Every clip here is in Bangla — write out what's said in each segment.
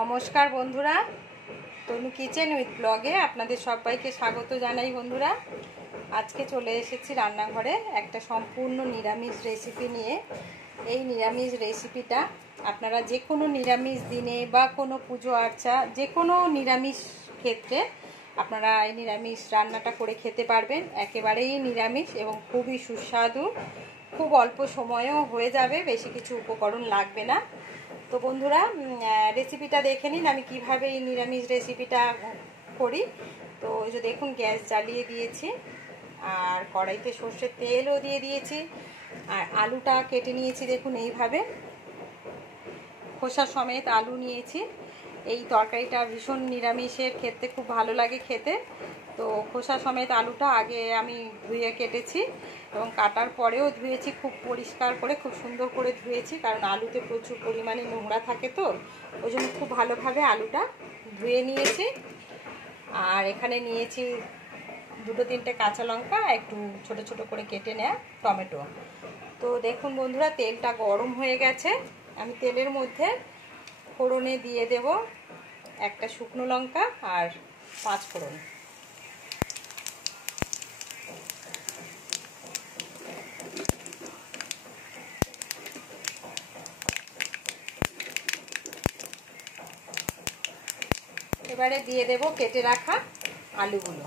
নমস্কার বন্ধুরা, তনু কিচেন উইথ ব্লগে আপনাদের সবাইকে স্বাগত জানাই। বন্ধুরা, আজকে চলে এসেছি রান্নাঘরে একটা সম্পূর্ণ নিরামিষ রেসিপি নিয়ে। এই নিরামিষ রেসিপিটা আপনারা যে কোনো নিরামিষ দিনে বা কোনো পুজো আর্চা যে কোনো নিরামিষ ক্ষেত্রে আপনারা এই নিরামিষ রান্নাটা করে খেতে পারবেন। একেবারেই নিরামিষ এবং খুবই সুস্বাদু, খুব অল্প সময়েও হয়ে যাবে, বেশি কিছু উপকরণ লাগবে না। তো বন্ধুরা, রেসিপিটা দেখে নিন আমি কিভাবে এই নিরামিষ রেসিপিটা করি। তো এই যে দেখুন, গ্যাস জ্বালিয়ে দিয়েছি আর কড়াইতে সর্ষের তেলও দিয়ে দিয়েছি। আর আলুটা কেটে নিয়েছি, দেখুন এইভাবে খোসা সমেত আলু নিয়েছি। এই তরকারিটা ভীষণ নিরামিষের ক্ষেত্রে খুব ভালো লাগে খেতে। তো খোসা সমেত আলুটা আগে আমি ধুয়ে কেটেছি এবং কাটার পরেও ধুয়েছি, খুব পরিষ্কার করে খুব সুন্দর করে ধুয়েছি, কারণ আলুতে প্রচুর পরিমাণে নোংরা থাকে, তো ওই জন্য খুব ভালোভাবে আলুটা ধুয়ে নিয়েছি। আর এখানে নিয়েছি দুটো তিনটে কাঁচা লঙ্কা, একটু ছোট ছোট করে কেটে নেওয়া টমেটো। তো দেখুন বন্ধুরা, তেলটা গরম হয়ে গেছে। আমি তেলের মধ্যে ফোড়নে দিয়ে দেব একটা শুকনো লঙ্কা আর 5 ফোড়ন। এবারে দিয়ে দেব কেটে রাখা আলুগুলো।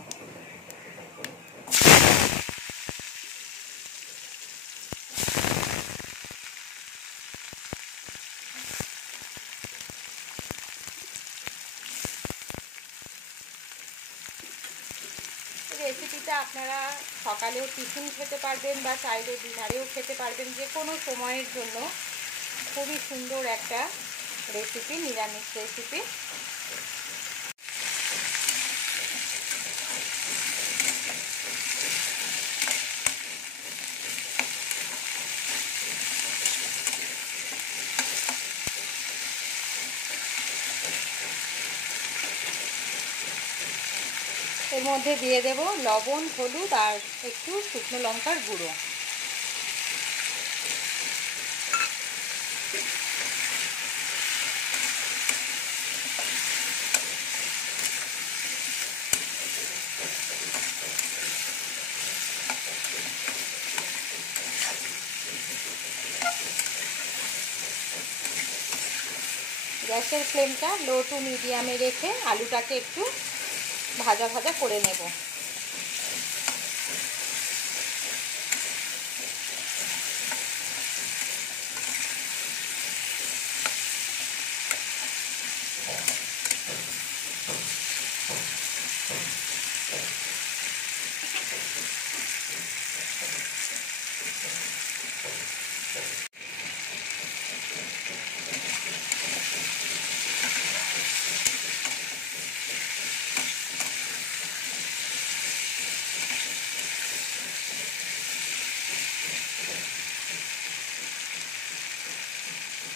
রেসিপিটা আপনারা সকালেও টিফিন খেতে পারবেন বা চাইলে ডিনারেও খেতে পারবেন, যে কোনো সময়ের জন্য খুবই সুন্দর একটা রেসিপি, নিরামিষ রেসিপি। এর মধ্যে দিয়ে দেব লবণ, হলুদ আর একটু শুকনো লঙ্কার গুঁড়ো। গ্যাসের ফ্লেমটা লো টু মিডিয়ামে রেখে আলুটাকে একটু ভাজা ভাজা করে নেব।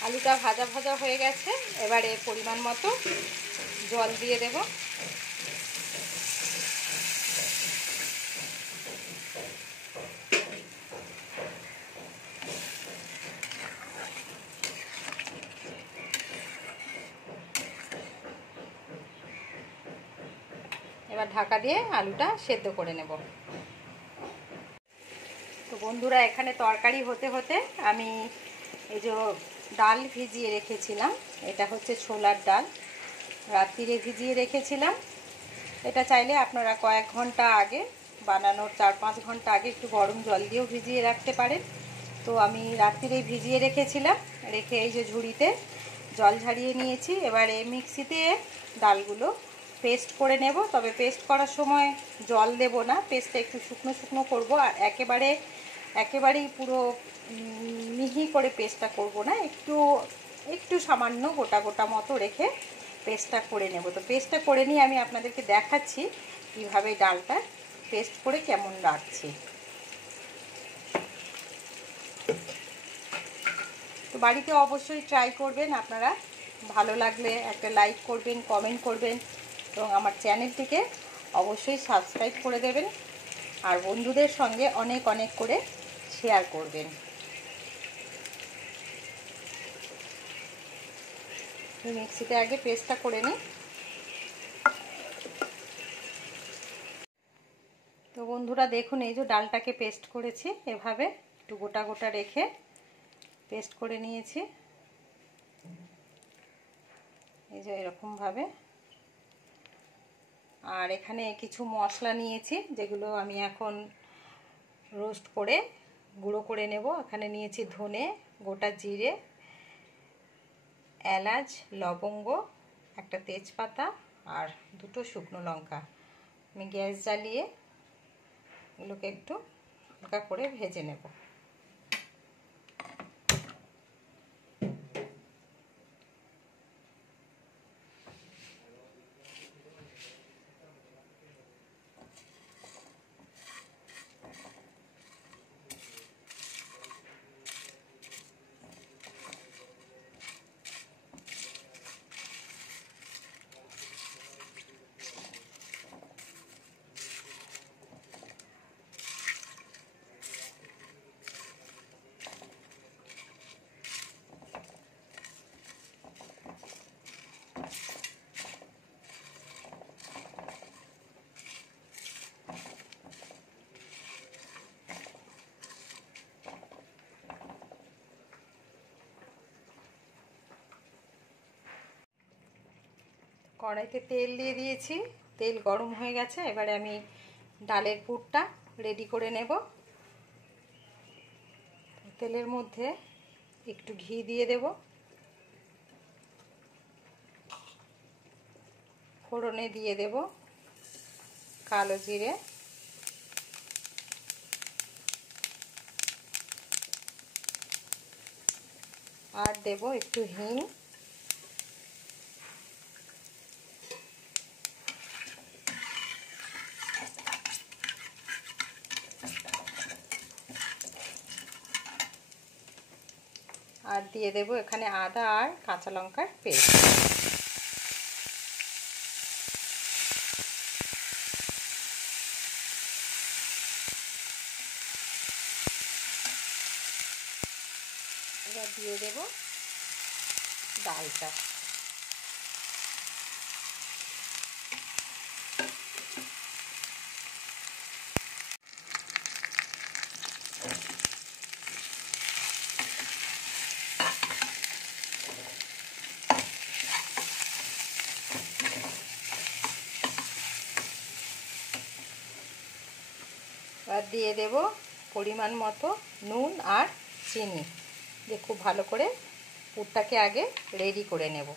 আলুটা ভাজা ভাজা হয়ে গেছে, এবারে পরিমাণ মতো জল দিয়ে দেব। এবার ঢাকা দিয়ে আলুটা সেদ্ধ করে নেব। তো বন্ধুরা, এখানে তরকারি হতে হতে আমি এই যে ডাল ভিজিয়ে রেখেছিলাম, এটা হচ্ছে ছোলার ডাল, রাত্রিরে ভিজিয়ে রেখেছিলাম। এটা চাইলে আপনারা কয়েক ঘন্টা আগে, বানানোর 4-5 ঘন্টা আগে একটু গরম জল দিয়েও ভিজিয়ে রাখতে পারেন। তো আমি রাত্রিরে ভিজিয়ে রেখেছিলাম, রেখে এই যে ঝুড়িতে জল ঝারিয়ে নিয়েছি। এবারে মিক্সিতে ডালগুলো পেস্ট করে নেব, তবে পেস্ট করার সময় জল দেব না, পেস্টটা একটু শুকনো শুকনো করবো। আর একেবারেই পুরো মিহি করে পেস্টটা করব না, একটু সামান্য গোটা গোটা মতো রেখে পেস্টটা করে নেব। তো পেস্টটা করে নিয়ে আমি আপনাদেরকে দেখাচ্ছি কিভাবে ডালটা পেস্ট করে কেমন রাখছি। তো বাড়িতে অবশ্যই ট্রাই করবেন আপনারা, ভালো লাগলে একটা লাইক করবেন, কমেন্ট করবেন এবং আমার চ্যানেলটিকে অবশ্যই সাবস্ক্রাইব করে দেবেন আর বন্ধুদের সঙ্গে অনেক অনেক করে শেয়ার করবেন। মিক্সিতে আগে পেস্টটা করে নিই। তো বন্ধুরা দেখুন, এই যে ডালটাকে পেস্ট করেছি, এভাবে একটু গোটা গোটা রেখে পেস্ট করে নিয়েছি। এই যে এরকমভাবে। আর এখানে কিছু মশলা নিয়েছি, যেগুলো আমি এখন রোস্ট করে গুঁড়ো করে নেব। এখানে নিয়েছি ধনে, গোটা জিরে, এলাচ, লবঙ্গ, একটা তেজপাতা আর দুটো শুকনো লঙ্কা। আমি গ্যাস জ্বালিয়ে এগুলোকে একটু হালকা করে ভেজে নেব। কড়াইতে তেল দিয়ে দিয়েছি, তেল গরম হয়ে গেছে। এবারে আমি ডালের পুরটা রেডি করে নেব। তেলের মধ্যে একটু ঘি দিয়ে দেব, ফোড়নে দিয়ে দেব কালো জিরে, আর দেব একটু হিং, আর দিয়ে দেব এখানে আদা আর কাঁচা লঙ্কার পেস্ট। এবার দিয়ে দেব ডালটা। আর দিয়ে দেব পরিমাণ মতো নুন আর চিনি, দিয়ে খুব ভালো করে পুরটাকে আগে রেডি করে নেব।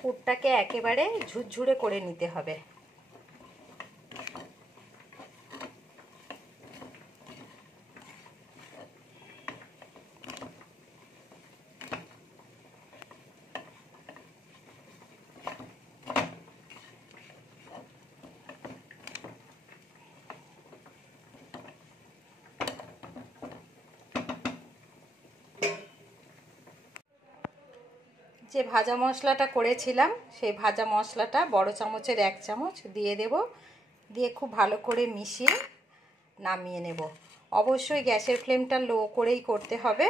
পুরটাকে একেবারে ঝুরঝুরে করে নিতে হবে। যে ভাজা মশলাটা করেছিলাম, সেই ভাজা মশলাটা বড় চামচের 1 চামচ দিয়ে দেব, দিয়ে খুব ভালো করে মিশিয়ে নামিয়ে নেব। অবশ্যই গ্যাসের ফ্লেমটা লো করেই করতে হবে।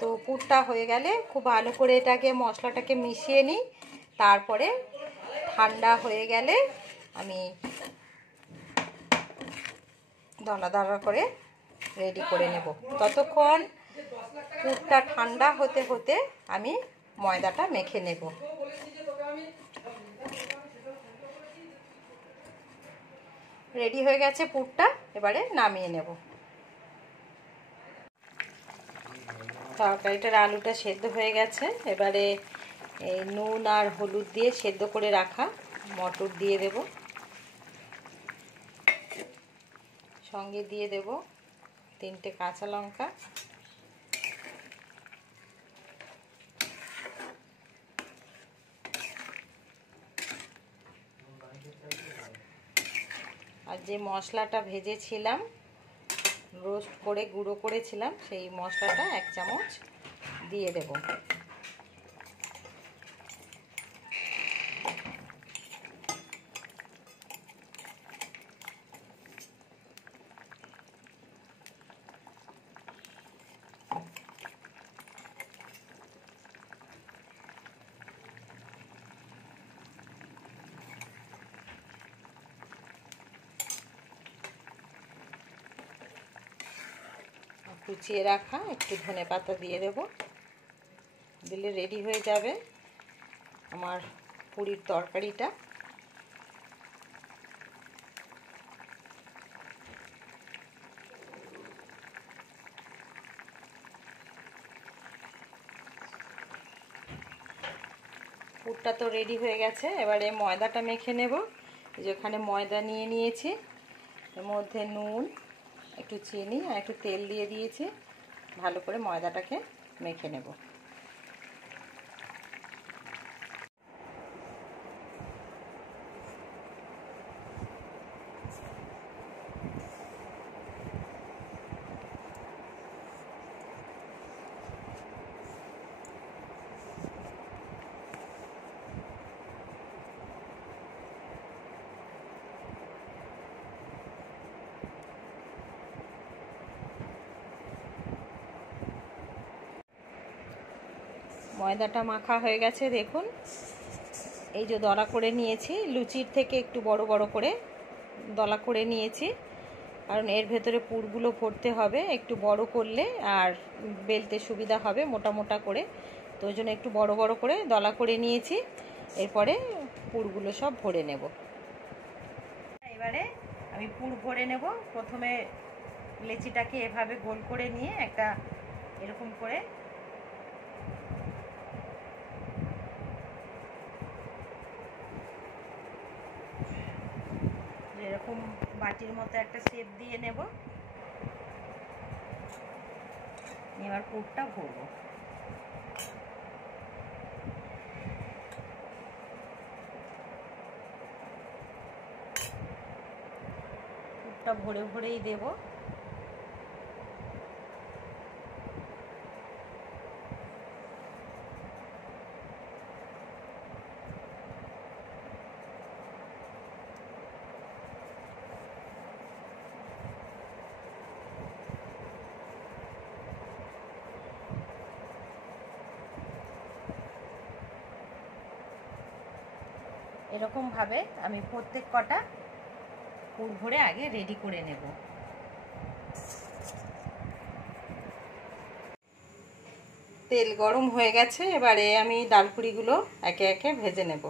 তো পুরটা হয়ে গেলে খুব ভালো করে এটাকে মশলাটাকে মিশিয়ে নিই। তারপরে ঠান্ডা হয়ে গেলে আমি দানা দানা করে রেডি করে নেব। ততক্ষণ পুরটা ঠান্ডা হতে হতে আমি ময়দাটা মেখে নেব। রেডি হয়ে গেছে পুরটা, এবারে নামিয়ে নেব। তরকারিটার আলুটা সেদ্ধ হয়ে গেছে। এবারে এই নুন আর হলুদ দিয়ে সেদ্ধ করে রাখা মটর দিয়ে দেব, সঙ্গে দিয়ে দেব 3টে কাঁচা লঙ্কা, আর যে মশলাটা ভেজেছিলাম, রোস্ট করে গুঁড়ো করেছিলাম, সেই মশলাটা 1 চামচ দিয়ে দেব। কুচিয়ে রাখা একটু ধনেপাতা দিয়ে দেব, দিলে রেডি হয়ে যাবে আমার পুরির তরকারিটা। পুরটা তো রেডি হয়ে গেছে, এবারে ময়দাটা মেখে নেব। যেখানে ময়দা নিয়ে নিয়েছি, এর মধ্যে নুন, একটু চিনি আর একটু তেল দিয়ে দিয়েছি। ভালো করে ময়দাটাকে মেখে নেব। ময়দাটা মাখা হয়ে গেছে, দেখুন। এই যে দলা করে নিয়েছি, লুচির থেকে একটু বড় বড় করে দলা করে নিয়েছি, কারণ এর ভেতরে পুরগুলো ভরতে হবে। একটু বড় করলে আর বেলতে সুবিধা হবে, মোটা মোটা করে। তো ওই জন্য একটু বড় বড় করে দলা করে নিয়েছি। এরপরে পুরগুলো সব ভরে নেব। এবারে আমি পুর ভরে নেব। প্রথমে লেচিটাকে এভাবে গোল করে নিয়ে একটা এরকম করে এরকম বাটির মতো একটা শেপ দিয়ে নেব। এবার পুরটা ভরবো। পুরটা ভরে ভরেই দেব। এরকমভাবে আমি প্রত্যেক কটা পুর ভরে আগে রেডি করে নেব। তেল গরম হয়ে গেছে, এবারে আমি ডালপুরিগুলো একে একে ভেজে নেব।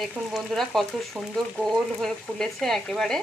দেখুন বন্ধুরা, কত সুন্দর গোল হয়ে ফুলেছে একেবারে।